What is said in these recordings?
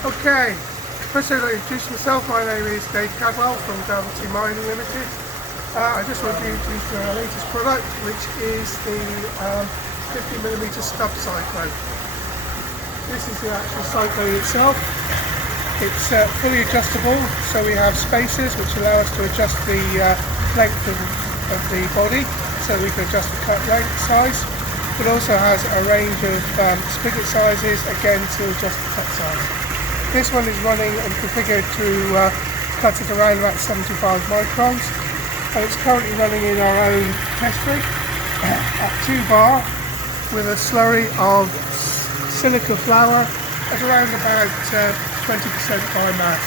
Okay, first I'd like to introduce myself. My name is Dave Cadwell from Daventry Mining Limited. I just want to introduce our latest product, which is the 50mm Stub Cyclone. This is the actual cyclone itself. It's fully adjustable, so we have spacers which allow us to adjust the length of the body, so we can adjust the cut length size. It also has a range of spigot sizes, again to adjust the cut size. This one is running and configured to cut at around about 75 microns, and it's currently running in our own test rig at 2 bar with a slurry of silica flour at around about 20% by mass.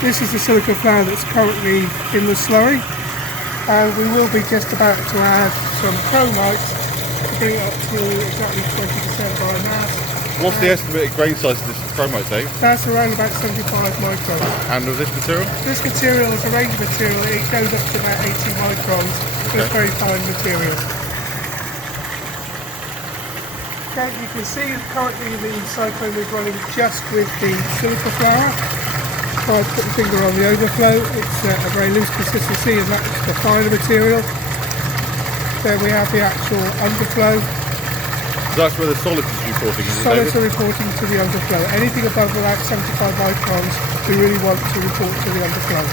This is the silica flour that's currently in the slurry, and we will be just about to add some chromite to bring it up to exactly 20% by mass. What's the estimated grain size of this chromite, Dave? That's around about 75 microns. And of this material? This material is a range material. It goes up to about 80 microns. So it's very fine material. Okay, you can see currently the cyclone is running just with the silica flour. If I put the finger on the overflow, it's a very loose consistency, and that's the finer material. Then we have the actual underflow. So that's where the solids is reporting, isn't it, Solids David? are reporting to the underflow. Anything above about 75 microns, we really want to report to the underflow.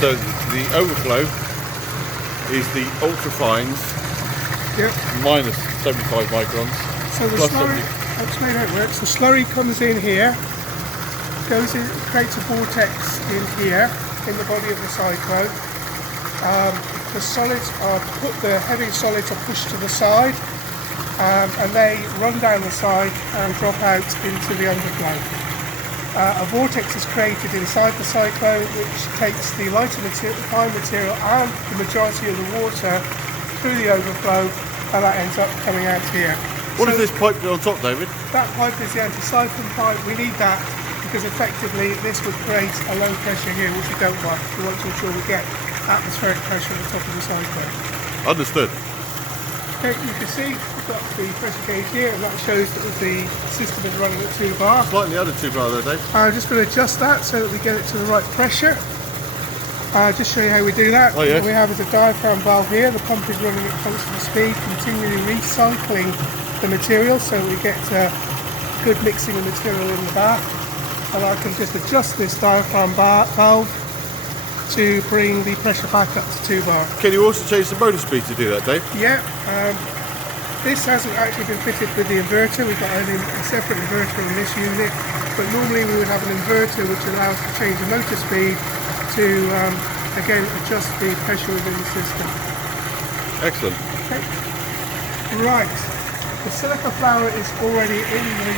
So the overflow is the ultrafines, Yep. minus 75 microns. So the plus slurry, I'll explain how it works. The slurry comes in here, goes in, creates a vortex in here, in the body of the cyclone. The solids are the heavy solids are pushed to the side, and they run down the side and drop out into the underflow. A vortex is created inside the cyclone, which takes the lighter material, fine material, and the majority of the water through the overflow, and that ends up coming out here. What is this pipe on top, David? That pipe is the anti-siphon pipe. We need that because effectively this would create a low pressure here, which we don't want. We want to ensure we get atmospheric pressure at the top of the cyclone. Understood. Okay, you can see we've got the pressure gauge here, and that shows that the system is running at 2 bar. Slightly under 2 bar there, Dave. I'm just going to adjust that so that we get it to the right pressure. Just show you how we do that. Oh, yes. What we have is a diaphragm valve here. The pump is running at constant speed, continually recycling the material so we get good mixing of material in the bath. And I can just adjust this diaphragm valve to bring the pressure back up to 2 bar. Can you also change the motor speed to do that, Dave? Yeah, this hasn't actually been fitted with the inverter. We've got a separate inverter in this unit, but normally we would have an inverter which allows to change the motor speed to again adjust the pressure within the system. Excellent. Okay. Right, the silica flour is already in the,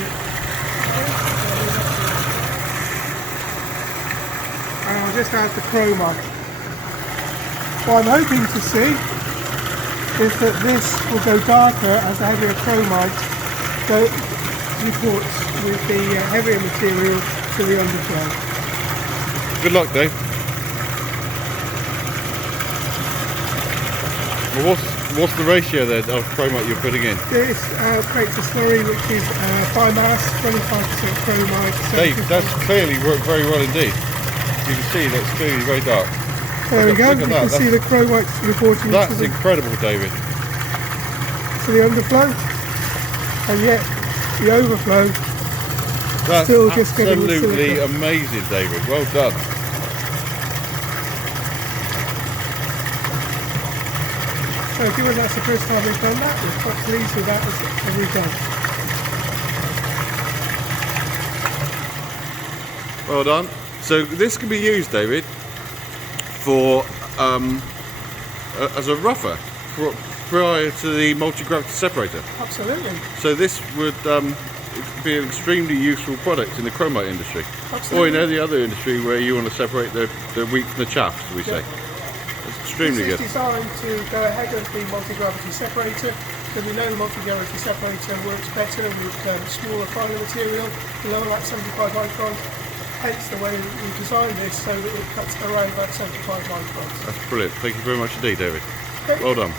and I'll just add the chromite. What I'm hoping to see is that this will go darker as the heavier chromite reports with the heavier material to the underflow. Good luck, Dave. Well, what's the ratio then of chromite you're putting in? This creates a slurry which is by mass, 25% chromite. Dave, that's clearly worked very well indeed. You can see that's clearly very dark. There we go, you can see the chromite reporting That's incredible, David. To the underflow, and yet the overflow That's still just getting the absolutely silica. amazing, David. Well done. So if you were that's the first time we've done that, we're quite pleased with that as we've done. Well done. So this can be used, David, for as a rougher prior to the multi-gravity separator. Absolutely. So this would be an extremely useful product in the chromite industry. Absolutely. Or in any other industry where you want to separate the wheat from the chaff, as we say. It's extremely This good. is designed to go ahead of the multi-gravity separator, so we know the multi-gravity separator works better with smaller, finer material, below like 75 microns. Hence the way we designed this so that it cuts around about 75 microns. That's brilliant. Thank you very much indeed, David. Okay. Well done.